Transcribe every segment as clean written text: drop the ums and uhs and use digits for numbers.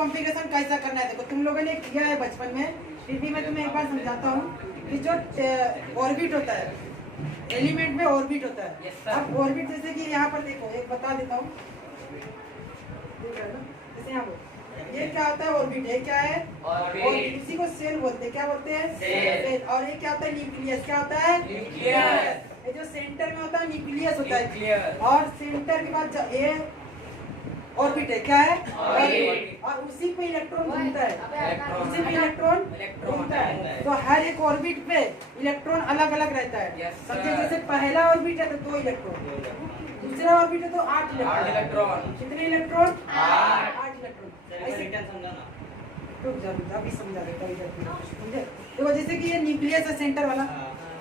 Configuration कैसा करना है देखो, तुम लोगों ने किया है बचपन में, फिर भी मैं तुम्हें एक बार समझाता हूँ कि जो ऑर्बिट होता है, एलिमेंट में ऑर्बिट होता है। अब ऑर्बिट जैसे कि यहाँ पर देखो, एक बता देता हूँ, जैसे यहाँ पर ये क्या होता है, ऑर्बिट है, क्या है ऑर्बिट, इसी को सेल बोलते हैं। क्या बोलते हैं? सेल। और ये क्या होता है? न्यूक्लियस। क्या होता है? न्यूक्लियस। ये जो सेंटर में होता है न्यूक्लियस होता है, और सेंटर के बाद ये ऑर्बिट है, क्या है? ऑर्बिट। और उसी पे इलेक्ट्रॉन घूमता है, उसी पे इलेक्ट्रॉन घूमता है। तो हर एक ऑर्बिट पे इलेक्ट्रॉन अलग अलग रहता है, समझे? जैसे पहला ऑर्बिट है तो 2 इलेक्ट्रॉन, दूसरा ऑर्बिट है तो 8 इलेक्ट्रॉन। कितने इलेक्ट्रॉन? 8 इलेक्ट्रॉन। ऐसे रुक जा अभी समझा देता हूँ, समझे? देखो जैसे कि ये न्यूक्लियस है, सेंटर वाला,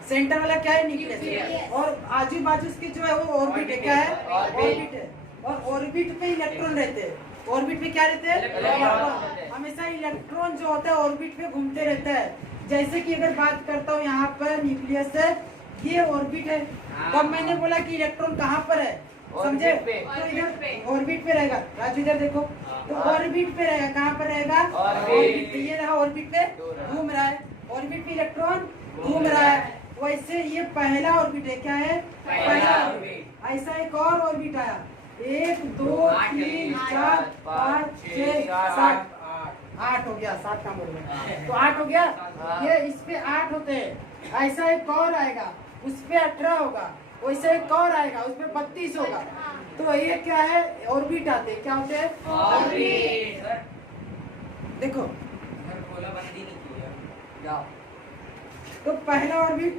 सेंटर वाला क्या है? न्यूक्लियस है। और आजू बाजू उसके जो है वो ऑर्बिट है, क्या है? ऑर्बिट है। और ऑर्बिट पे इलेक्ट्रॉन रहते हैं। ऑर्बिट पे क्या रहते हैं? हमेशा इलेक्ट्रॉन जो होता है ऑर्बिट पे घूमते रहता है। जैसे कि अगर बात करता हूँ यहाँ पर न्यूक्लियस है, ये ऑर्बिट है, तब मैंने बोला कि इलेक्ट्रॉन कहाँ पर है, समझे? तो इधर ऑर्बिट पे रहेगा। राजू इधर देखो, तो ऑर्बिट पे रहेगा। कहाँ पर रहेगा? ऑर्बिट पे। ये रहा ऑर्बिट पे घूम रहा है, ऑर्बिट पे इलेक्ट्रॉन घूम रहा है। वैसे ये पहला ऑर्बिट है, क्या है? पहला ऑर्बिट। ऐसा एक और ऑर्बिट आया, 1 2 3 4 5 6 7 8 हो गया, 7 काम हो गया, तो 8 हो गया। ये इस पे 8 होते हैं। ऐसा एक और आएगा, उस पे 18 होगा। वैसे एक और आएगा, उस पे 32 होगा। तो ये क्या है? ऑर्बिट आते हैं। क्या होते हैं? ऑर्बिट। देखो तो पहला ऑर्बिट,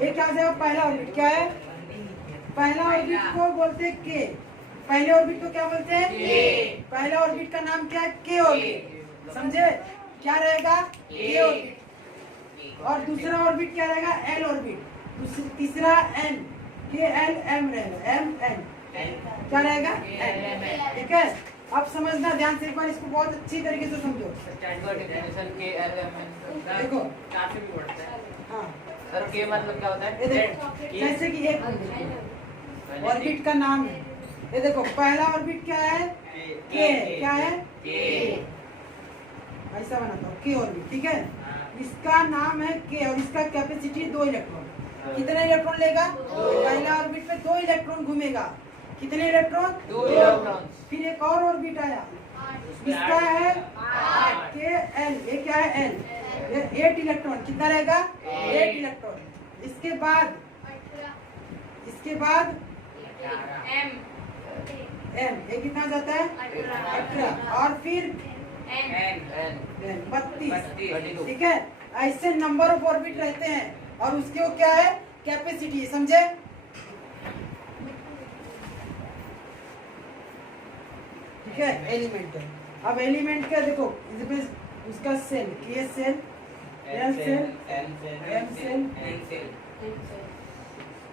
ये क्या हो जाएगा? पहला ऑर्बिट क्या है? पहला ऑर्बिट को बोलते हैं के। पहले ऑर्बिट को क्या बोलते हैं? के। पहला ऑर्बिट का नाम क्या है? के ऑर्बिट, समझे? क्या रहेगा? के ऑर्बिट। और दूसरा ऑर्बिट क्या रहेगा? L orbit. तीसरा एन, के एल एम रहेगा, एम एन क्या रहेगा? एन। ठीक है, अब समझना ध्यान से, एक बार इसको बहुत अच्छी तरीके से समझो। देखो हाँ सर, के मतलब क्या होता है? ये देखो, जैसे कि एक ऑर्बिट का नाम है, ये देखो पहला ऑर्बिट क्या है? के। क्या है? के। ऐसा बनाता हूँ, के ऑर्बिट, ठीक है? इसका नाम है के, और इसका कैपेसिटी 2 इलेक्ट्रॉन। कितने इलेक्ट्रॉन लेगा? पहला ऑर्बिट पे 2 इलेक्ट्रॉन घूमेगा। कितने इलेक्ट्रॉन? 2 इलेक्ट्रॉन। फिर एक और ऑर्बिट आया, इसका है के एल। ये क्या है? एल। ये 8 इलेक्ट्रॉन। कितना रहेगा? 8 इलेक्ट्रॉन। इसके बाद एम एम, ये कितना जाता है? 18। और फिर एन 32। ठीक है, ऐसे नंबर ऑफ ऑर्बिट रहते हैं, और उसके वो क्या है? कैपेसिटी, समझे? ठीक है, एलिमेंट है। अब एलिमेंट का देखो, इसमें उसका cell, K cell, L cell, M cell,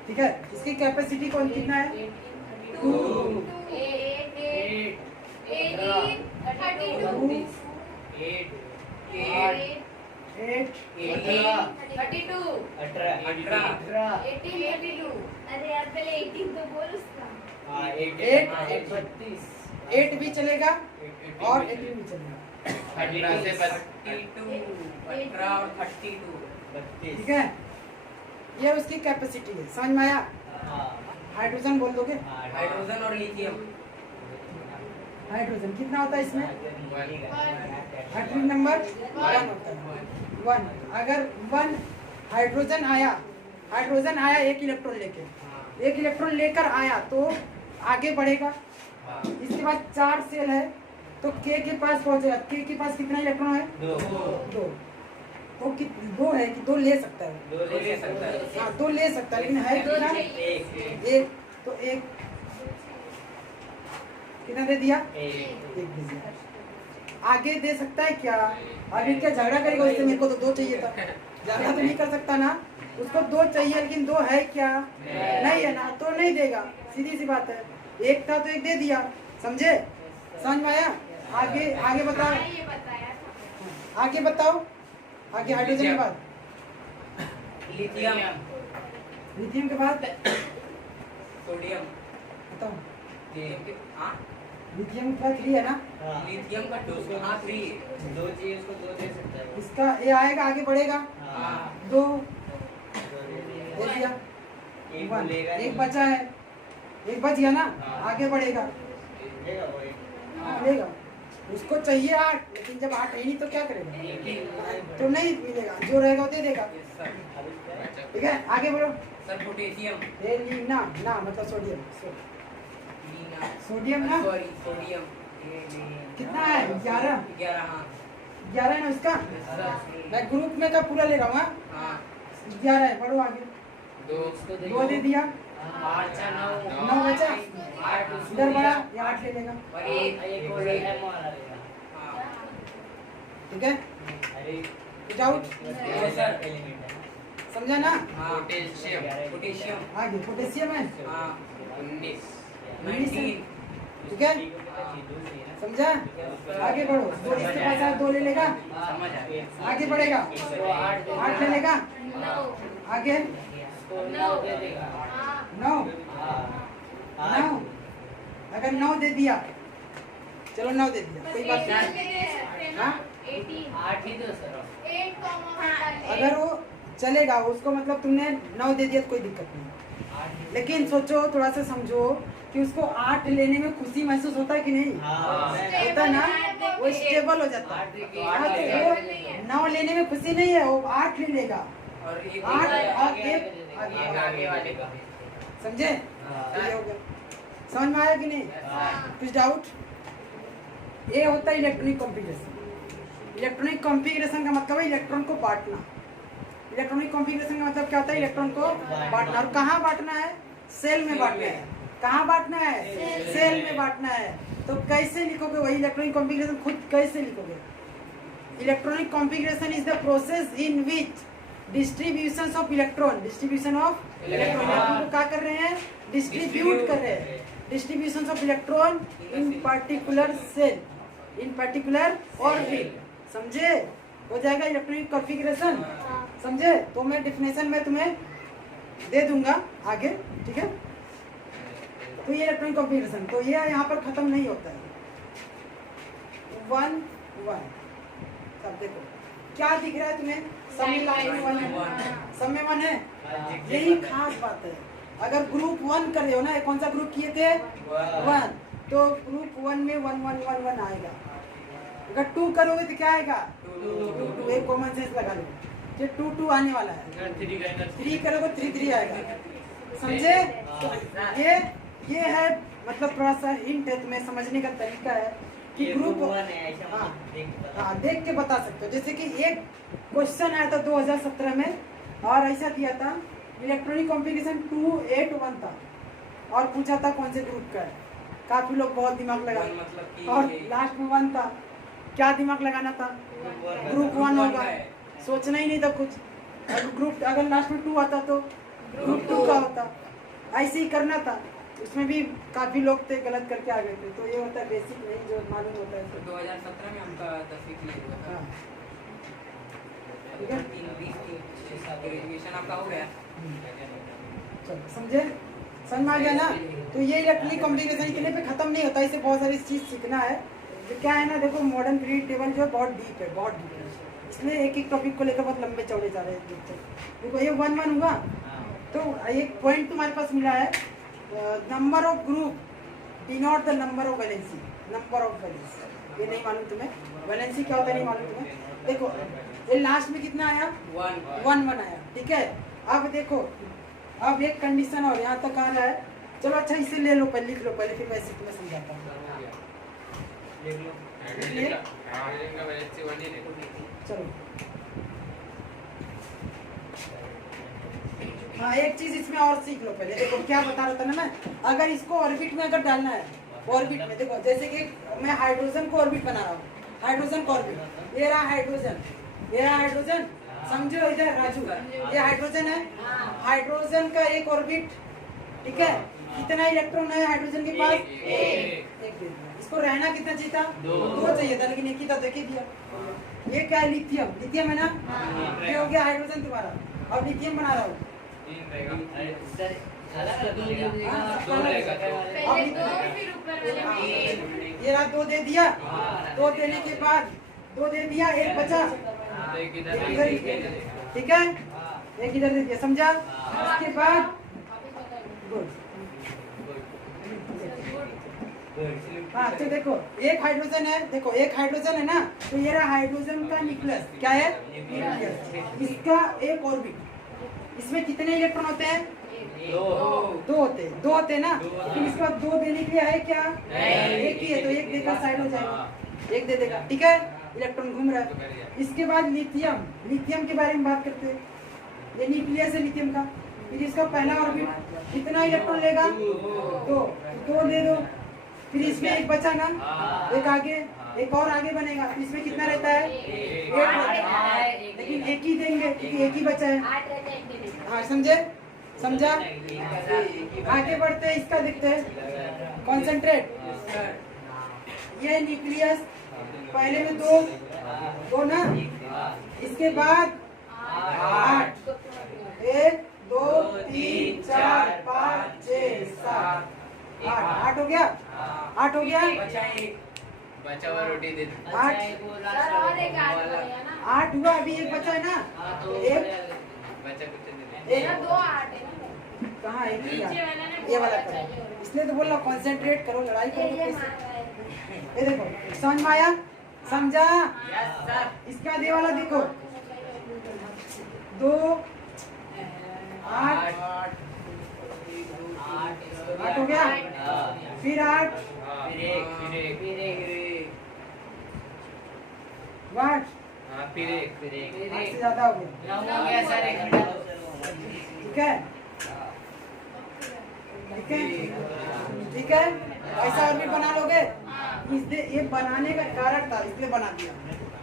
ठीक है? इसकी कैपेसिटी कौन कितना है? 2 अरे यार पहले 18 तो बोल उसका। 8 भी चलेगा और 18 भी चलेगा। 18 से 32, 18 और 32, ठीक है, ये उसकी कैपेसिटी है। समझ में आया? हाइड्रोजन बोल दोगे? हाइड्रोजन और लिथियम। हाइड्रोजन कितना होता है इसमें? एटॉमिक नंबर 1 होता है, 1। अगर 1 हाइड्रोजन आया 1 इलेक्ट्रॉन लेके, 1 इलेक्ट्रॉन लेकर आया तो आगे बढ़ेगा। इसके बाद 4 सेल है, तो के पास पहुंचेगा। के पास कितना इलेक्ट्रॉन है? 2। तो 2 है कि 2 ले सकता है? 2 ले सकता है। हाँ, 2 ले सकता है, लेकिन है कितना? 1। तो 1 कितना दे दिया? 1 दे दिया। आगे दे सकता है क्या? आगे क्या झगड़ा करेगा उससे? मेरे को तो 2 चाहिए था, झगड़ा तो नहीं कर सकता ना। उसको 2 चाहिए, लेकिन 2 है क्या? नहीं है ना, तो नहीं देगा, सीधी सी बात है। 1 था तो 1 दे दिया, समझे? समझ में आया? आगे बताओ, आगे बताओ, आगे हाइड्रोजन के बाद लिथियम के बाद सोडियम बताओ। लिथियम का 3 है ना, लिथियम का 2 हाँ 3 दो चाहिए उसको दो दे सकता है वो। इसका ये आएगा आगे बढ़ेगा, हाँ 2 दो दे दिया, एक 1 बोलेगा एक बचा है, एक बच गया ना, हाँ। आगे बढ़ेगा, देगा वो एक। मिलेगा उसको चाहिए 8, लेकिन जब 8 है नहीं तो क्या करेगा, तो नहीं मिलेगा, जो रहेगा वो दे देगा। Yes sir. ठीक है आगे बढ़ो। सर पोटेशियम ये लीना ना मतलब सोडियम, लीना सोडियम ना सॉरी सोडियम कितना है 11 11 हाँ 11 है ना उसका, यस सर मैं ग्रुप में का पूरा ले रहा हूँ हाँ? हाँ 11 है, बढ़ो आगे, 2 दे दिया, 8 9 बचा, 8 इधर बढ़ा ये 8 ले लेगा। और एक और एक एम वाला रहेगा। हाँ ठीक है अरे कुछ आउट यस सर एलिमेंट है। समझा ना, हाँ पोटेशियम आगे पोटेशियम है, हाँ 19 19 ठीक है समझा, आगे बढ़ो, 2 इसके पास है 2 ले लेगा, समझ आया आगे बढ़ेगा, 8 ले लेगा, आगे 9 9 अगर 9 दे दिया, चलो 9 दे दिया कोई बात नहीं, हाँ? 8 ही दो सर। अगर वो चलेगा उसको मतलब तुमने 9 दे दिया तो कोई दिक्कत नहीं, लेकिन सोचो थोड़ा सा समझो कि उसको 8 लेने में खुशी महसूस होता है कि नहीं, होता है ना, वो स्टेबल हो जाता है। हाँ, तो वो 9 लेने में खुशी नहीं है, वो 8 ले लेगा, और एक 8 और आगे 1 आगे वाले का समझे, तो ये हो गया, समझ में आया कि नहीं, कुछ डाउट। ये होता है इलेक्ट्रॉनिक कॉन्फ़िगरेशन। इलेक्ट्रॉनिक कॉन्फ़िगरेशन का मतलब है इलेक्ट्रॉन को बांटना। इलेक्ट्रॉनिक कॉन्फ़िगरेशन का मतलब क्या होता है, इलेक्ट्रॉन को बांटना। और कहाँ बांटना है, सेल में बांटना है। कहाँ बांटना है, सेल में बांटना है। तो कैसे लिखोगे वही इलेक्ट्रॉनिक कॉन्फ़िगरेशन खुद कैसे लिखोगे, electronic configuration is the process in which distribution of electron, distribution of electron को क्या कर रहे हैं, डिस्ट्रीब्यूट कर रहे हैं, distribution of electron in particular cell, in particular orbit. समझे, हो जाएगा इलेक्ट्रॉनिक कॉन्फ़िगरेशन, समझे। तो मैं डेफिनेशन में तुम्हें दे दूंगा आगे, ठीक है। तो ये इलेक्ट्रॉनिक कॉन्फ़िगरेशन, तो ये यहाँ पर खत्म नहीं होता है, 1 1। सब देखो क्या दिख रहा है तुम्हें, सब में लास्ट में 1 है, सब में 1 है, यही खास बात है। अगर ग्रुप 1 कर रहे हो ना, कौन सा ग्रुप किए थे 1, तो ग्रुप 1 में 1 1 1 1 आएगा। अगर 2 करोगे तो क्या आएगा 2 2, एक कॉमन सेंस लगा लो, ये 2 2 आने वाला है, 3 करोगे 3 3 आएगा, समझे। तो ये है मतलब थोड़ा सा हिंट है, तुम्हें समझने का तरीका है कि ग्रुप हाँ देख के बता सकते हो। जैसे कि एक क्वेश्चन आया था 2017 में, और ऐसा दिया था इलेक्ट्रॉनिक कॉन्फ़िगरेशन 2 8 1 था, और पूछा था कौन से ग्रुप का है। काफी लोग बहुत दिमाग लगाए, और लास्ट में 1 था, क्या दिमाग लगाना था, ग्रुप 1 होगा, सोचना ही नहीं था कुछ। ग्रुप अगर लास्ट में 2 आता तो ग्रुप 2 का होता, ऐसे ही करना था। उसमें भी काफी लोग थे गलत करके आ गए थे। तो ये होता है बेसिक नहीं जो मालूम होता है। 2017 में हमका 10वीं क्लियर हुआ था। हाँ ठीक है, ग्रेजुएशन आपका हो गया। चलो समझे, समझ में आ गया ना। तो ये इलेक्ट्रॉनिक कॉन्फ़िगरेशन इतने पे खत्म नहीं होता, इसे बहुत सारी चीज सीखना है। जो क्या है ना, देखो मॉडर्न पीरियड टेबल जो है बहुत डीप है, बहुत डीप है, इसलिए एक एक टॉपिक को लेकर बहुत लंबे चौड़े जा रहे हैं। देखो ये 1 1 हुआ, तो एक पॉइंट तुम्हारे पास मिला है, number of group denote the number of valency, number of valency. ये नहीं मालूम तुम्हें, वैलेंसी क्या होता है नहीं मालूम तुम्हें। देखो ये लास्ट में कितना आया 1 1 आया, ठीक है। अब देखो, अब एक कंडीशन और यहाँ तक आ रहा है। चलो अच्छा इसे ले लो पहले, लिख लो पहले, फिर वैसे तुम्हें समझाता हूँ। चलो हाँ एक चीज इसमें और सीख लो पहले। देखो क्या बता रहा था ना मैं, अगर इसको ऑर्बिट में अगर डालना है, ऑर्बिट में देखो जैसे कि मैं हाइड्रोजन को ऑर्बिट बना रहा हूँ, हाइड्रोजन को ऑर्बिट, ये रहा हाइड्रोजन, ये रहा हाइड्रोजन, समझो इधर राजू, ये हाइड्रोजन है, हाइड्रोजन का एक ऑर्बिट, ठीक है। कितना इलेक्ट्रॉन है हाइड्रोजन के पास, एक। इसको रहना कितना चाहिए था, 2 चाहिए था, लेकिन एक ही था, देख ही दिया। ये क्या है, लिथियम, लिथियम है ना, ये हो गया हाइड्रोजन तुम्हारा। अब लिथियम बना रहा हूँ, पहले दो फिर ऊपर वाले में ये रहा 2 दे दिया, 2 देने के बाद 2 दे दिया, 1 बचा, एक इधर, ठीक है, एक इधर दे दिया, समझा? उसके बाद गुड। हाँ तो देखो एक हाइड्रोजन है, देखो एक हाइड्रोजन है ना, तो ये रहा हाइड्रोजन का न्यूक्लियस, क्या है? न्यूक्लियस। इसका एक ऑर्बिट, इसमें कितने इलेक्ट्रॉन होते हैं? 2 होते हैं ना, फिर इसके बाद 2 देने के लिए है क्या? एक ही है, तो एक देकर साइड हो जाएगा, एक दे देगा, ठीक है, इलेक्ट्रॉन घूम रहा है। इसके बाद लिथियम, लिथियम के बारे में बात करते हैं, ये न्यूक्लियस है लिथियम का, फिर इसका पहला ऑर्बिट कितना इलेक्ट्रॉन लेगा? 2 दे दो, फिर इसमें एक बचा ना, एक आगे, एक और आगे बनेगा, फिर इसमें कितना रहता है? 1 रहता है, लेकिन एक ही देंगे क्योंकि एक ही बचा है। हाँ समझे? समझा? आगे बढ़ते हैं, इसका देखते हैं, कॉन्सेंट्रेट, ये न्यूक्लियस, पहले में 2 ना, इसके बाद 8, 1 2 3 4 5 6 7 8 हो गया, 8 हो गया, बचा हुआ रोटी दे दो। 8 सर और एक आठ हो गया ना, 8 हुआ, अभी एक बचा है ना, एक बचा कुछ दे दो। मेरा 2 8 है ना, कहाँ एक ही नीचे है? वाला ना ये वाला बहुत करो, अच्छा है। इसलिए तो बोल रहा कॉन्सेंट्रेट करो, लड़ाई करो ये कैसे? मार रहा है। ये देखो समझ में आया? समझा? Yes sir. इसका ये वाला देखो, 2 8 8 हो गया, फिर 8 8 फिर एक 8 से ज्यादा हो गया, ठीक है, ठीक है, ठीक है, ऐसा और भी बना लोगे? ये बनाने का कारण था, इसलिए बना दिया।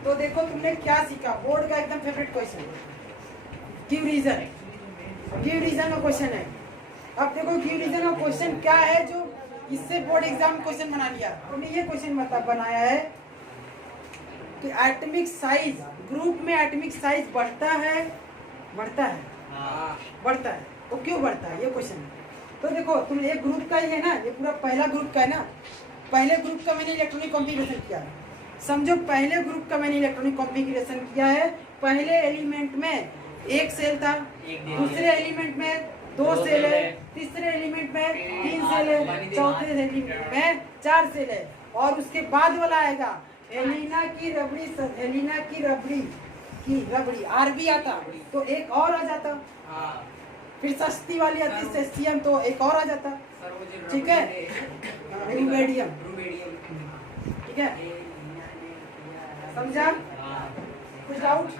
तो देखो तुमने क्या सीखा, बोर्ड का एकदम favourite question, give reason, give reason का क्वेश्चन है। अब देखो गिव रीजन का क्वेश्चन क्या है जो इससे बोर्ड एग्जाम क्वेश्चन बना लिया। तुमने ये क्वेश्चन मतलब बनाया है कि एटॉमिक साइज, ग्रुप में एटॉमिक साइज बढ़ता है, बढ़ता है, बढ़ता है, तो क्यों बढ़ता है, ये क्वेश्चन है। तो देखो तुम एक ग्रुप का ही है ना, ये पूरा पहला ग्रुप का है ना, पहले ग्रुप का मैंने इलेक्ट्रॉनिक कॉन्फ़िगरेशन किया है, समझो पहले ग्रुप का मैंने इलेक्ट्रॉनिक कॉन्फ़िगरेशन किया है। पहले एलिमेंट में 1 सेल था, दूसरे एलिमेंट में 2 सेल है, तीसरे एलिमेंट में 3 सेल है, चौथे एलिमेंट में 4 सेल है, और उसके बाद वाला आएगा एलिना की रबड़ी, एलिना की रबड़ी आरबी आता तो एक और आ जाता, फिर सस्ती वाली आती सेसियम तो एक और आ जाता, ठीक है, रूबेडियम, ठीक है, समझा? कुछ डाउट?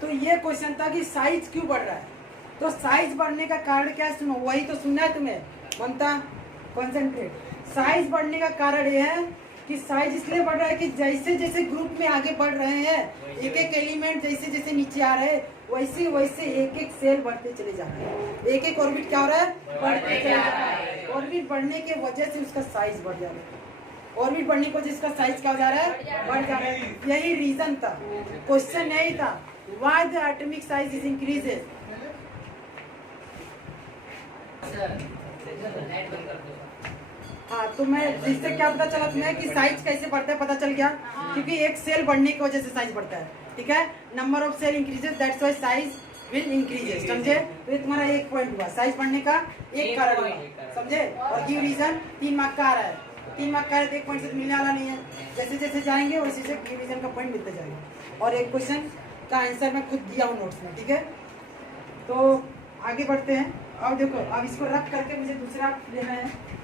तो ये क्वेश्चन था कि साइज क्यों बढ़ रहा है, तो साइज बढ़ने का कारण क्या है, सुनो, वही तो सुनना है तुम्हें, बनता कॉन्सेंट्रेट। साइज बढ़ने का कारण ये है कि साइज इसलिए बढ़ रहा है कि जैसे जैसे ग्रुप में आगे बढ़ रहे हैं, एक एक एलिमेंट जैसे जैसे नीचे आ रहे हैं, वैसे वैसे एक एक सेल बढ़ते चले जा रहे हैं, एक एक ऑर्बिट क्या हो रहा है, बढ़ते चले जा रहा है। ऑर्बिट बढ़ने के वजह से उसका साइज बढ़ जा रहा है, ऑर्बिट बढ़ने की वजह से उसका साइज क्या हो जा रहा है, बढ़ जा रहा है। यही रीजन था, क्वेश्चन यही था, why the atomic size is increases. हाँ तो मैं इससे क्या पता चला तुम्हें कि साइज कैसे बढ़ता है, पता चल गया, क्योंकि एक सेल बढ़ने की वजह से साइज बढ़ता है, ठीक है, number of cell increases, that's why size will increases, समझे? तो ये तुम्हारा एक पॉइंट हुआ, साइज बढ़ने का एक कारण हुआ, समझे? और गिव रीजन 3 मार्क का आ रहा है, 3 मार्क का है तो 1 पॉइंट से मिलने वाला नहीं है, जैसे जैसे जाएंगे वैसे से गिव रीजन का पॉइंट मिलते जाएगा। और एक क्वेश्चन का आंसर मैं खुद दिया हूँ नोट्स में, ठीक है। तो आगे बढ़ते हैं, और देखो अब इसको रख करके मुझे दूसरा लेना है।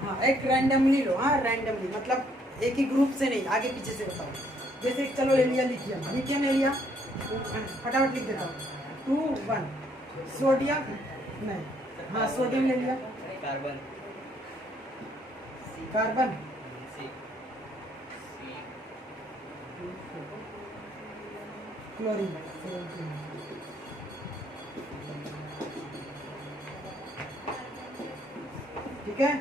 हाँ एक रैंडमली लो, हाँ रैंडमली मतलब एक ही ग्रुप से नहीं, आगे पीछे से बताओ। जैसे चलो ले लिया लिथियम, लिथियम ले लिया, फटाफट लिख देता हूँ, 2 1 सोडियम नहीं, हाँ सोडियम ले लिया, कार्बन कार्बन क्लोरीन, ठीक है।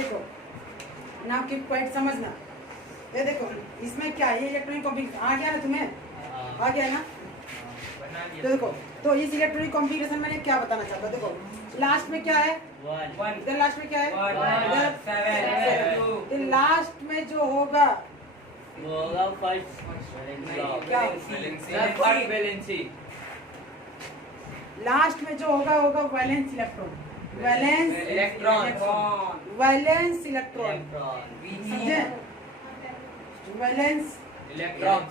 देखो नाउ कीप क्वाइट, समझना। ये देखो इसमें क्या है, ये इलेक्ट्रॉनिक कॉन्फ़िगरेशन आ गया ना तुम्हें, आ गया है ना। तो देखो, तो इस इलेक्ट्रॉनिक कॉन्फ़िगरेशन में क्या बताना चाहता हूँ, देखो लास्ट में क्या है, इधर लास्ट में क्या है, इधर लास्ट में जो होगा वो होगा फर्स्ट क्या फर्स्ट वैलेंसी। लास्ट में जो होगा होगा valence electron, valence valence electron, समझे, वैलेंस इलेक्ट्रॉन।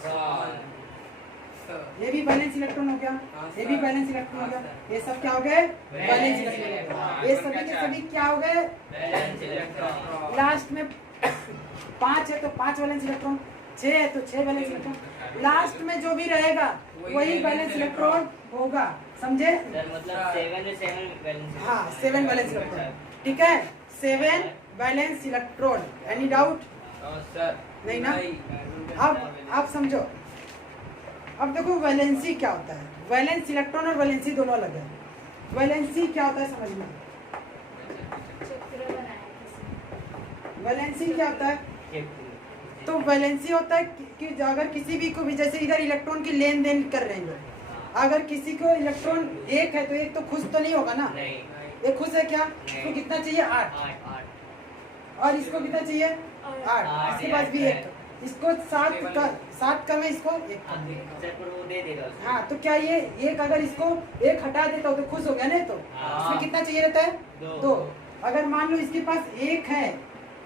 ये भी वैलेंस इलेक्ट्रॉन हो गया, ये भी वैलेंस इलेक्ट्रॉन हो गया, ये सब क्या हो गए, वैलेंस इलेक्ट्रॉन। ये सभी के सभी क्या हो गए, वैलेंस इलेक्ट्रॉन। लास्ट में 5 है तो 5 वैलेंस इलेक्ट्रॉन, 6 है तो 6 वैलेंस इलेक्ट्रॉन, लास्ट में जो भी रहेगा वही वैलेंस इलेक्ट्रॉन होगा, समझे। मतलब 7 बैलेंस। हाँ 7 वैलेंस इलेक्ट्रॉन, ठीक है, 7 valence electron. Any doubt? Sir नहीं ना। अब आप समझो, अब देखो वैलेंसी क्या होता है, वैलेंस इलेक्ट्रॉन और वैलेंसी दोनों अलग है। वैलेंसी क्या होता है समझना, चित्र बनाया किसी वैलेंसी क्या होता है, तो वैलेंसी होता है कि अगर किसी भी को भी, जैसे इधर इलेक्ट्रॉन की लेन देन कर रहे हैं लोग, अगर किसी को इलेक्ट्रॉन एक है तो एक तो खुश तो नहीं होगा ना, नहीं, एक खुश है क्या, इसको कितना चाहिए 8, 8 और इसको कितना चाहिए 8, इसके पास भी एक, इसको 7 का मैं इसको 1 कर दूंगा। सर पर वो दे देगा उसको। हाँ तो क्या ये एक, अगर इसको एक हटा देता हूँ तो खुश हो गया नहीं, तो इसमें कितना चाहिए रहता है 2। अगर मान लो इसके पास 1 है,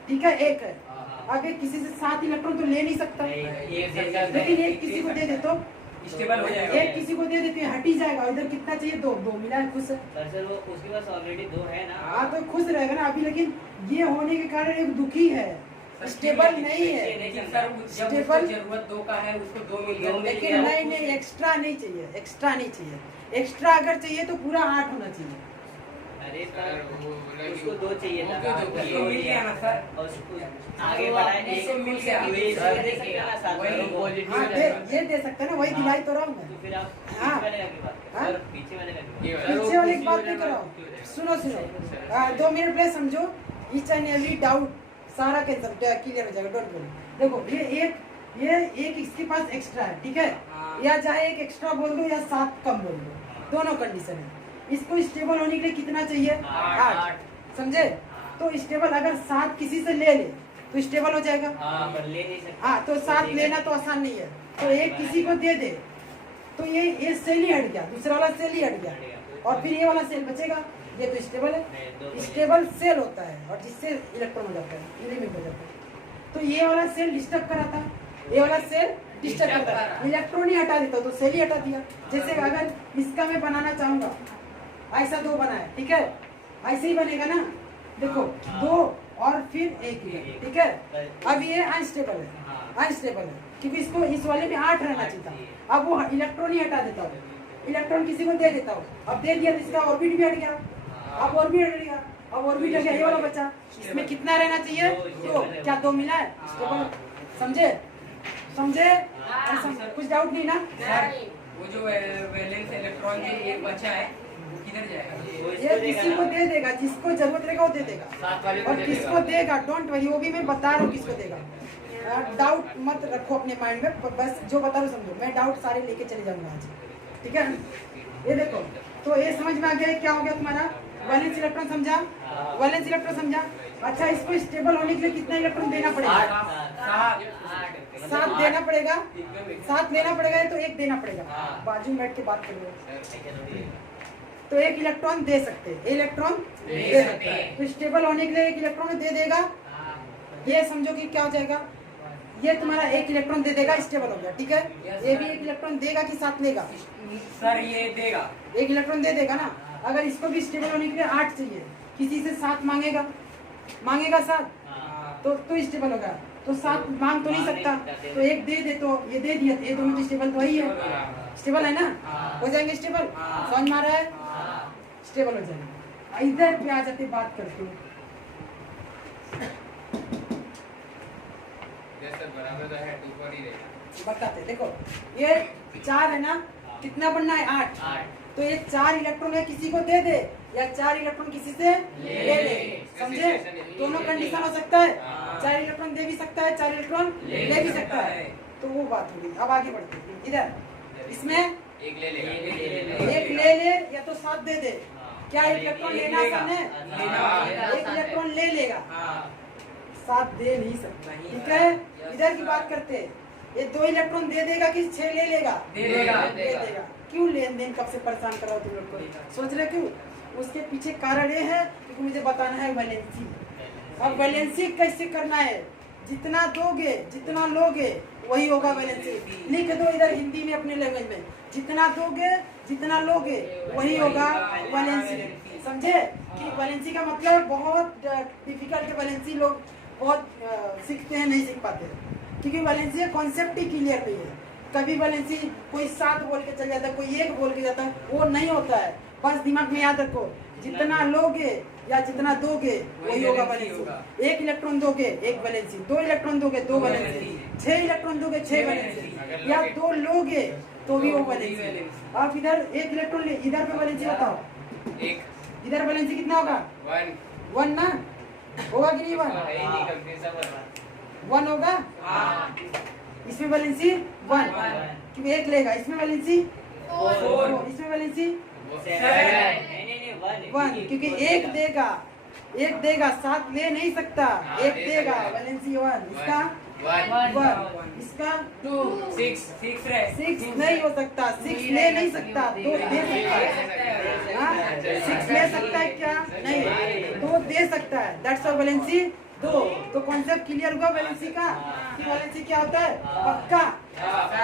ठीक है 1 है, आगे किसी से 7 इलेक्ट्रॉन तो ले नहीं सकता, लेकिन एक किसी को दे दे तो स्टेबल हो जाएगा। एक किसी को दे देते हैं हट ही जाएगा, इधर कितना चाहिए 2 मिला है, खुश है। सर वो उसके पास ऑलरेडी 2 है ना। हाँ तो खुश रहेगा ना अभी, लेकिन ये होने के कारण एक दुखी है, स्टेबल नहीं है, लेकिन सर जब उसको स्टेबल, जरूरत 2 का है उसको 2 मिल गया, लेकिन नहीं एक्स्ट्रा नहीं चाहिए, एक्स्ट्रा नहीं चाहिए, एक्स्ट्रा अगर चाहिए तो पूरा 8 होना चाहिए। अरे सर उसको 2 चाहिए था, उसको मिल गया ना सर, और उसको आगे बढ़ाए उसको मिल गया। हाँ ये दे सकता है ना, वही दिलाई तो रहा हूँ मैं। तो फिर आप हाँ। पीछे वाले का की बात करो। हाँ? सर पीछे वाले का की बात पीछे वाले की बात नहीं करो, सुनो 2 मिनट पहले समझो, ईच एंड एवरी डाउट सारा कंसेप्ट क्लियर हो जाएगा, डोंट वरी। देखो ये एक इसके पास एक्स्ट्रा है, ठीक है, या चाहे एक एक्स्ट्रा बोल दो या 7 कम बोल दो, दोनों कंडीशन है। इसको स्टेबल होने के लिए कितना चाहिए 8, समझे। तो स्टेबल अगर 7 किसी से ले ले तो स्टेबल हो जाएगा, पर ले नहीं सकते। हाँ तो 7 लेना तो आसान नहीं है, तो एक किसी को दे दे तो ये सेल ही हट गया, दूसरा वाला सेल ही हट गया, और फिर ये वाला सेल बचेगा, ये तो स्टेबल है। स्टेबल सेल होता है और जिससे इलेक्ट्रॉन हो जाता है, एलिमेंट हो जाता है। तो ये वाला सेल डिस्टर्ब करा था, ये वाला सेल डिस्टर्ब करता है, इलेक्ट्रॉन ही हटा देता तो सेल ही हटा दिया। जैसे अगर इसका मैं बनाना चाहूंगा, ऐसा 2 बनाया, ठीक है, ऐसे ही बनेगा ना, देखो 2 और फिर 1, ठीक है। अब ये अनस्टेबल है, अनस्टेबल है क्योंकि इसको इस वाले में 8 रहना चाहिए था, अब वो इलेक्ट्रॉन ही हटा देता हूँ, इलेक्ट्रॉन किसी को दे देता हूँ, अब दे दिया तो इसका ऑर्बिट भी हट गया, अब ऑर्बिट हट गया, अब ऑर्बिट हट गया, ये वाला बचा, इसमें कितना रहना चाहिए 2, क्या 2 मिला है, स्टेबल, समझे समझे, कुछ डाउट नहीं ना। वो जो वैलेंस इलेक्ट्रॉन जो एक बचा है वो किधर जाएगा? ये किसी को दे देगा, जिसको जरूरत रहेगा वो दे देगा, 7 वाले को और दे किसको देगा डोंट वरी, वो भी मैं बता रहा हूँ किसको देगा, डाउट मत रखो अपने माइंड में, बस जो बता रहा हूँ समझो, मैं डाउट सारे लेके चले जाऊंगा आज, ठीक है। ये देखो, तो ये समझ में आ गया क्या हो गया तुम्हारा, वैलेंस इलेक्ट्रॉन समझा, वैलेंस इलेक्ट्रॉन समझा। अच्छा इसको स्टेबल होने के लिए कितना इलेक्ट्रॉन देना पड़ेगा, 7 देना पड़ेगा, 7 लेना पड़ेगा तो 1 देना पड़ेगा, बाजू में बैठ के बात कर लो, तो 1 इलेक्ट्रॉन दे सकते हैं, इलेक्ट्रॉन दे सकते हैं, तो स्टेबल होने के लिए 1 इलेक्ट्रॉन दे देगा। ये समझो कि क्या हो जाएगा, ये तुम्हारा 1 इलेक्ट्रॉन दे देगा, स्टेबल हो गया, ठीक है। ये भी 1 इलेक्ट्रॉन देगा कि 7 लेगा, सर ये देगा, 1 इलेक्ट्रॉन दे देगा ना। अगर इसको भी स्टेबल होने के लिए 8 चाहिए, किसी से 7 मांगेगा, 7 तो स्टेबल होगा, तो 7 मांग तो नहीं सकता, तो 1 दे दे, तो ये दे दिया, ये दोनों तो स्टेबल तो वही है, स्टेबल है ना, हो जाएंगे स्टेबल, समझ में आ रहा है, स्टेबल हो जाएंगे। इधर पे आ जाते बात करते हैं, बराबर तो है 2 पर ही रहेगा। बताते देखो, ये 4 है ना, कितना बनना है 8। तो ये 4 इलेक्ट्रॉन है किसी को दे दे या 4 इलेक्ट्रॉन किसी से ले ले, समझे? दोनों कंडीशन हो सकता है, 4 इलेक्ट्रॉन दे भी सकता है, 4 इलेक्ट्रॉन ले भी सकता है। तो वो बात होगी। अब आगे बढ़ते हैं। इधर इसमें एक ले ले, एक ले ले या तो 7 दे दे। क्या इलेक्ट्रॉन लेना आसान है? एक इलेक्ट्रॉन ले लेगा, 7 दे नहीं सकता, ठीक है? इधर की बात करते हैं, ये 2 इलेक्ट्रॉन दे देगा कि 6 ले लेगा? दे देगा। दे देगा। क्यों लेन देन कब से परेशान कर रहा हो तुम लोग को? सोच रहे क्यों? उसके पीछे कारण ये है क्योंकि मुझे बताना है वैलेंसी। अब वैलेंसी कैसे करना है? जितना दोगे जितना लोगे वही होगा वैलेंसी। लिख दो इधर हिंदी में अपने लैंग्वेज में, जितना दोगे जितना लोगे वही होगा वैलेंसी। समझे कि वैलेंसी का मतलब बहुत डिफिकल्ट है। वैलेंसी लोग बहुत सीखते हैं, नहीं सीख पाते क्योंकि वैलेंसी का कॉन्सेप्ट ही क्लियर नहीं है। कभी वैलेंसी कोई 7 बोल के चल जाता है, कोई 1 बोल के जाता है, वो नहीं होता है। बस दिमाग में याद रखो, जितना लोगे या जितना दोगे वही होगा वैलेंसी। 1 इलेक्ट्रॉन दोगे 1 वैलेंसी, 2 इलेक्ट्रॉन दोगे 2 वैलेंसी, 6 इलेक्ट्रॉन दोगे 6 वैलेंसी, या 2 लोगे तो भी वो वैलेंसी। आप इधर 1 इलेक्ट्रॉन ले, इधर पे वैलेंसी बताओ, इधर वैलेंसी कितना होगा? 1 ना होगा कि नहीं? 1 होगा। इसमें वैलेंसी 1 क्योंकि 1 लेगा, इसमें वैलेंसी 4, इसमें वैलेंसी 1 क्योंकि 1 देगा 7 ले नहीं सकता, 1 देगा वैलेंसी 1। इसका 1, इसका 2, 6 नहीं हो सकता, 6 ले नहीं सकता, 2 दे सकता है। हाँ 6 ले सकता है क्या? नहीं, 2 दे सकता है। That's all valency 2। तो कॉन्सेप्ट क्लियर हुआ वैलेंसी का कि वैलेंसी क्या होता है? पक्का।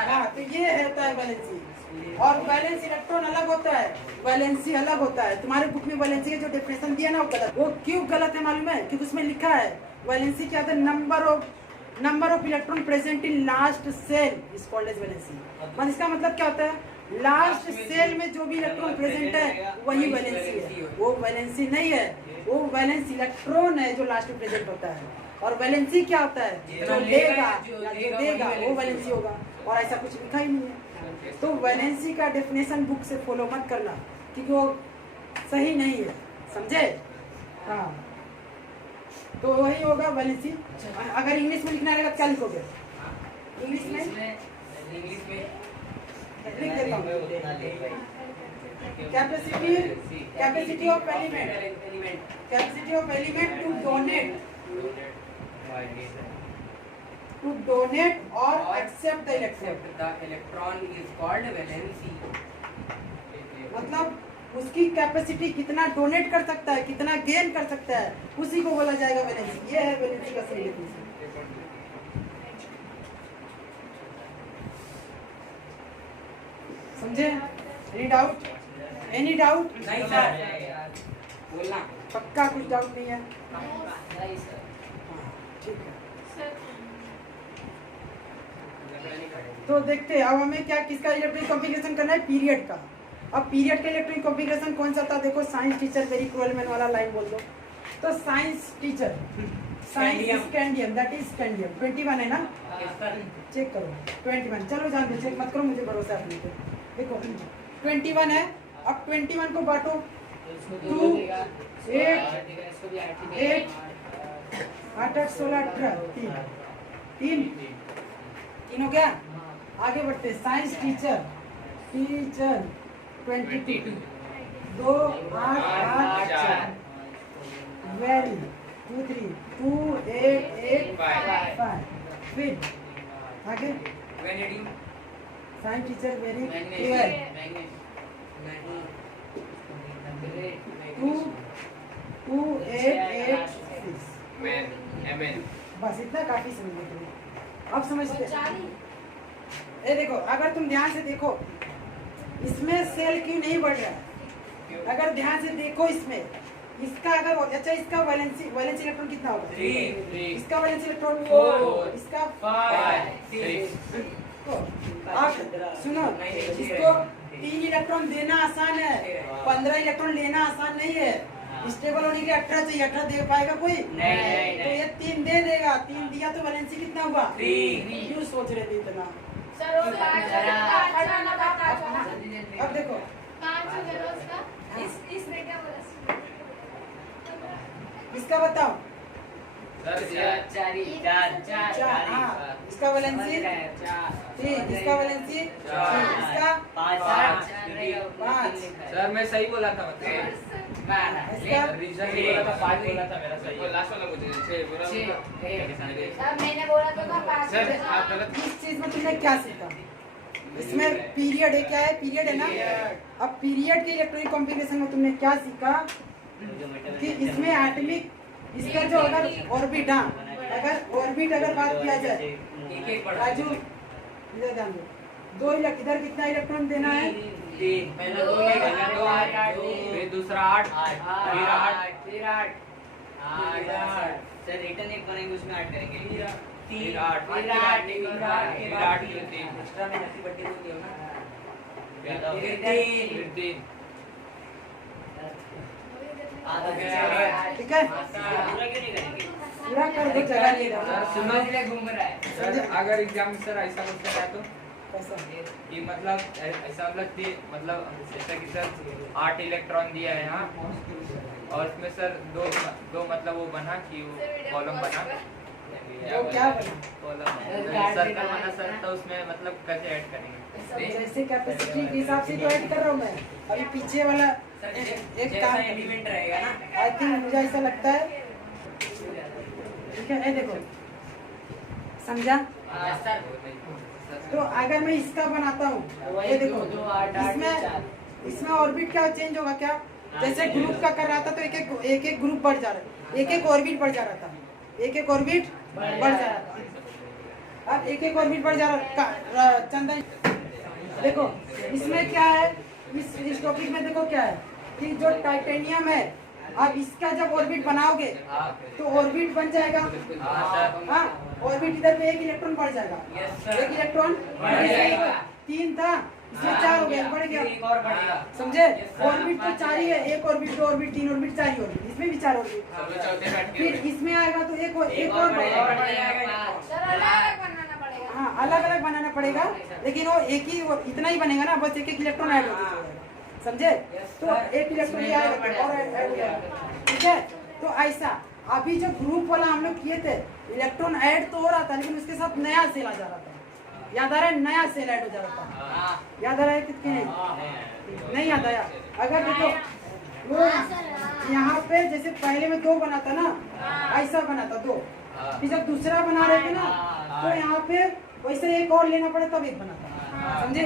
हाँ तो ये होता है वैलेंसी। और वैलेंस इलेक्ट्रॉन अलग होता है, वैलेंसी अलग होता है। तुम्हारे बुक में वैलेंसी का जो डेफिनेशन दिया ना वो गलत। वो क्यों गलत है मालूम है? क्योंकि उसमें लिखा है वैलेंसी क्या होता है? Number of electron present in last cell is called as valency. मतलब इसका मतलब क्या होता है? लास्ट सेल में जो भी इलेक्ट्रॉन प्रेजेंट है वही वैलेंसी है। वो वैलेंसी नहीं है, वो वैलेंस इलेक्ट्रॉन है जो लास्ट में प्रेजेंट होता है। और वैलेंसी क्या होता है? जो लेगा या जो देगा वो वैलेंसी होगा, और ऐसा कुछ लिखा ही नहीं है। तो वैलेंसी का डेफिनेशन बुक से फॉलो मत करना क्योंकि वो सही नहीं है, समझे? हाँ तो वही होगा वैलेंसी। अगर इंग्लिश में लिखना रहेगा क्या लिखोगे? इंग्लिश में लिख देता हूँ, capacity of element to donate और accept the electron is called valency. मतलब उसकी कैपेसिटी कितना डोनेट कर सकता है, कितना गेन कर सकता है, उसी को बोला जाएगा वैलेंसी। ये है वैलेंसी का सही डेफिनेशन। समझे? Any doubt? नहीं सर, बोलना पक्का कुछ डाउट नहीं है? ठीक है। तो देखते हैं अब हमें क्या किसका इलेक्ट्रॉनिक कॉन्फ़िगरेशन करना है? पीरियड का। अब पीरियड का इलेक्ट्रॉनिक कॉन्फ़िगरेशन कौन सा था? देखो science teacher very cruel man वाला लाइन बोल दो। तो science teacher, science scandium, that is scandium 21 है ना? चेक करो 21। चलो जान दो, चेक मत करो, मुझे भरोसा है अपने पे। देखो 21 है। अब 21 को बांटो 2 8 8 8 16 18 तीन हो गया। आगे बढ़ते साइंस टीचर 22 2 8 8 4 वेरी 2 3 2 8 8 5 फिर आगे साइंस टीचर वेरी क्लियर 2 2 8 8 6 बस इतना काफी समझ। अब समझते ये देखो, अगर तुम ध्यान से देखो इसमें सेल क्यों नहीं बढ़ रहा है? अगर ध्यान से देखो इसमें, इसका अगर अच्छा इसका वैलेंसी इलेक्ट्रॉन कितना होगा? 3। इसका वैलेंसी इलेक्ट्रॉन 4, इसका 5 तो आप सुनो, इसको 3 इलेक्ट्रॉन देना आसान है, 15 इलेक्ट्रॉन लेना आसान नहीं है। स्टेबल होने के लिए 18 चाहिए, 18 दे पाएगा कोई? नहीं। तो ये 3 दे देगा, 3 दिया तो वैलेंसी कितना हुआ? 3। क्यों सोच रहे थे इतना? सर वो अब देखो 5 हो गया ना उसका। इसमें क्या बोला? इसका बताओ। चार। हाँ, इसका वैलेंसी 3, इसका वैलेंसी 3, इसका 5। सर मैं सही बोला था मतलब इसका रीजन बोला था 5 बोला था मेरा सही है। लास्ट वाला पूछिए 6 बोला सर मैंने बोला तो था 5। सर आप गलत इस चीज में तुमने क्या सीखा? इसमें पीरियड है, क्या है? पीरियड है ना। अब पीरियड के इलेक्ट्रॉनिक कॉन्फ़िगरेशन में तुमने क्या सीखा कि इसमें एटॉमिक, इसका जो अगर ऑर्बिट, हाँ अगर ऑर्बिट अगर बात किया जाए, एक राजू इधर ध्यान दो, इधर कितना इलेक्ट्रॉन देना है? पहला 2 लेगा, 2 फिर दूसरा 8 फिर 8 सर रिटर्न एक बनाएंगे उसमें 8 करेंगे। फिर 8 फिर 8 एक्स्ट्रा में हैप्पी बर्थडे को दियो ना। फिर 3 ठीक है, पूरा क्यों नहीं करेंगे? पूरा कर दो, जगह नहीं सर रहा। सुनो घूम रहा है सर। अगर एग्जाम में सर ऐसा क्वेश्चन है तो कैसा? कि मतलब ऐसा मतलब जैसा कि सर 8 इलेक्ट्रॉन दिया है यहाँ और इसमें सर दो मतलब वो बना कि वो कॉलम बना, वो क्या बना? कॉलम सर्कल बना सर, तो उसमें मतलब कैसे ऐड करेंगे? जैसे कैपेसिटी के हिसाब से तो ऐड कर रहा हूँ मैं। अभी पीछे वाला एक काम एलिमेंट रहेगा ना। आई थिंक, मुझे ऐसा लगता है। ठीक है, ये देखो, समझा? तो अगर मैं इसका बनाता हूँ, ये देखो, इसमें ऑर्बिट क्या चेंज होगा? क्या जैसे ग्रुप का कर रहा था तो एक ग्रुप बढ़ जा रहा है, एक ऑर्बिट बढ़ जा रहा था, एक ऑर्बिट बढ़ जा रहा था। अब एक ऑर्बिट बढ़ जा रहा। चंदन देखो, इसमें क्या है? इस टॉपिक में देखो क्या है कि जो टाइटेनियम है, अब इसका जब ऑर्बिट बनाओगे तो ऑर्बिट बन जाएगा। हाँ, ऑर्बिट इधर पे 1 इलेक्ट्रॉन बढ़ जाएगा। 1 इलेक्ट्रॉन बढ़ जाएगा। 3 था, इसमें 4 हो गया, बढ़ गया। समझे? ऑर्बिट तो 4 ही है, 1 ऑर्बिट, 2 ऑर्बिट, 3 ऑर्बिट, 4 ही ऑर्बिट, इसमें भी 4 ऑर्बिट। फिर इसमें आएगा तो एक और बढ़ेगा। सर अलग बनाना पड़ेगा। हाँ, अलग अलग बनाना पड़ेगा, लेकिन वो एक ही, वो इतना ही बनेगा ना, बस एक इलेक्ट्रॉन ऐड हो जाएगा। समझे? तो 1 इलेक्ट्रॉन ये आएगा और ऐड हो जाएगा। ठीक है, तो ऐसा अभी जो ग्रुप वाला हम लोग किए थे, इलेक्ट्रॉन ऐड तो हो रहा था, लेकिन उसके साथ नया सेल आ जा रहा था। याद आ रहा है? नया सेल ऐड हो जा रहा था। याद आ रहा है कितने? नहीं याद आया? अगर देखो वो यहाँ पे जैसे पहले में 2 बना था ना, ऐसा बना था 2, फिर जब दूसरा बना रहे थे ना तो यहाँ पे वैसे एक और लेना पड़ा तब 1 बना था। समझे?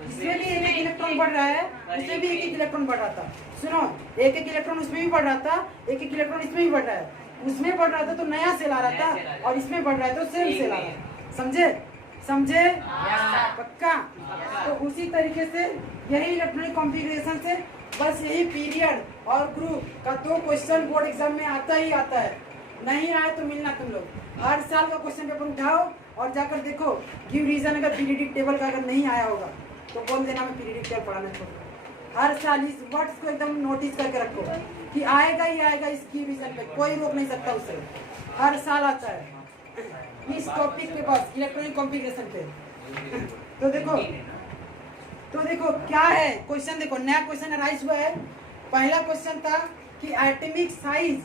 इसमें भी एक इलेक्ट्रॉन बढ़ रहा है, उसमें भी एक इलेक्ट्रॉन बढ़ रहा था। सुनो, एक इलेक्ट्रॉन उसमें भी बढ़ रहा था, एक इलेक्ट्रॉन इसमें भी बढ़ रहा है। उसमें बढ़ रहा था तो नया सेल आ रहा था, और इसमें बढ़ रहा है तो सेम सेल आ रहा है। समझे? पक्का? तो उसी तरीके से यही इलेक्ट्रॉनिक कॉन्फ़िगरेशन से बस यही पीरियड और ग्रुप का 2 क्वेश्चन बोर्ड एग्जाम में आता ही आता है। नहीं आए तो मिलना तुम लोग। हर साल का क्वेश्चन पेपर उठाओ और जाकर देखो, गिव रीजन। अगर पीरियडिक टेबल का अगर नहीं आया होगा तो बोल देना मैं पीरियडिक टेबल पढ़ाना छोड़ दूंगा। हर साल इस वर्ड्स को एकदम नोटिस करके रखो कि आएगा ही आएगा इस गिव रीजन पे, कोई रोक नहीं सकता उसे। हर साल आता है इस टॉपिक के पास, इलेक्ट्रॉनिक कॉन्फ़िगरेशन पे। तो देखो क्या है क्वेश्चन। देखो, नया क्वेश्चन अराइज हुआ है। पहला क्वेश्चन था कि एटॉमिक साइज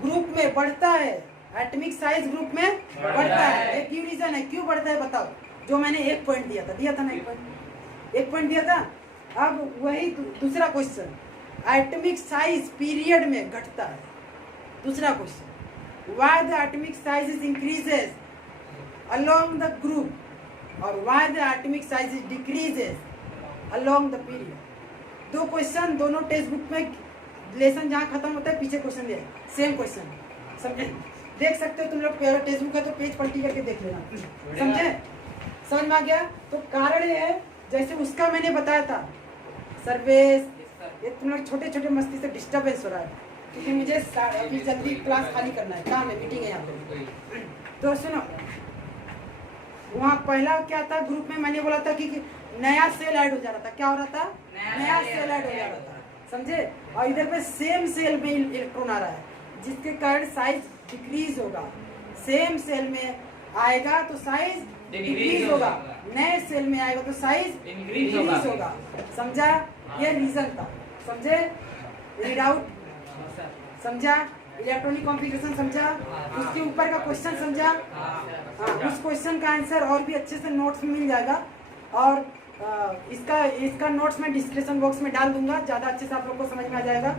ग्रुप में बढ़ता है, एटॉमिक साइज ग्रुप में बढ़ता है। एक क्यों रीजन है, क्यों बढ़ता है बताओ। जो मैंने 1 पॉइंट दिया था ना, 1 पॉइंट दिया था। अब वही दूसरा क्वेश्चन, एटॉमिक साइज पीरियड में घटता है। दूसरा question, why the atomic size is increases along the group, और why the atomic size is decreases along the period. 2 question, दोनों टेक्स्ट बुक में लेसन जहाँ खत्म होता है पीछे क्वेश्चन दिया, सेम क्वेश्चन। समझे? देख सकते हो तुम लोग, टेक्स्ट बुक है तो पेज पलटी करके देख लेना। समझे? समझ में आ गया? तो कारण ये है, जैसे उसका मैंने बताया था सर्वेश, ये तुम लोग छोटे छोटे मस्ती से डिस्टर्बेंस हो रहा है, क्योंकि मुझे अभी जल्दी क्लास खाली करना है, काम है, मीटिंग है यहाँ पे। तो सुनो, वहाँ पहला क्या था, ग्रुप में मैंने बोला था कि नया सेल ऐड हो जा रहा था। क्या हो रहा था? नया सेल ऐड हो जा रहा था। समझे? और इधर पे सेम सेल में इलेक्ट्रॉन आ रहा है, जिसके कारण साइज डिक्रीज होगा। सेम सेल में आएगा तो साइज डिक्रीज होगा, नए सेल में आएगा तो साइज इंक्रीज इंक्रीज होगा। समझा? ये रीजन था, समझे? रीड आउट समझा? इलेक्ट्रॉनिक कॉन्फ़िगरेशन समझा? उसके ऊपर का क्वेश्चन समझा? हाँ, उस क्वेश्चन का आंसर और भी अच्छे से नोट्स में मिल जाएगा, और इसका नोट्स मैं डिस्क्रिप्शन बॉक्स में डाल दूंगा, ज़्यादा अच्छे से आप लोग को समझ में आ जाएगा,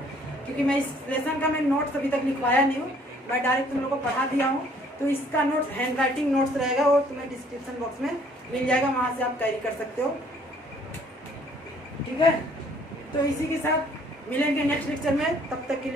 क्योंकि मैं इस लेसन का मैं नोट्स अभी तक लिखवाया नहीं हूँ, मैं डायरेक्ट तुम लोग को पढ़ा दिया हूँ। तो इसका नोट्स हैंड राइटिंग नोट्स रहेगा, और तुम्हें डिस्क्रिप्शन बॉक्स में मिल जाएगा, वहाँ से आप कैरी कर सकते हो। ठीक है, तो इसी के साथ मिलेंगे नेक्स्ट लेक्चर में, तब तक के लिए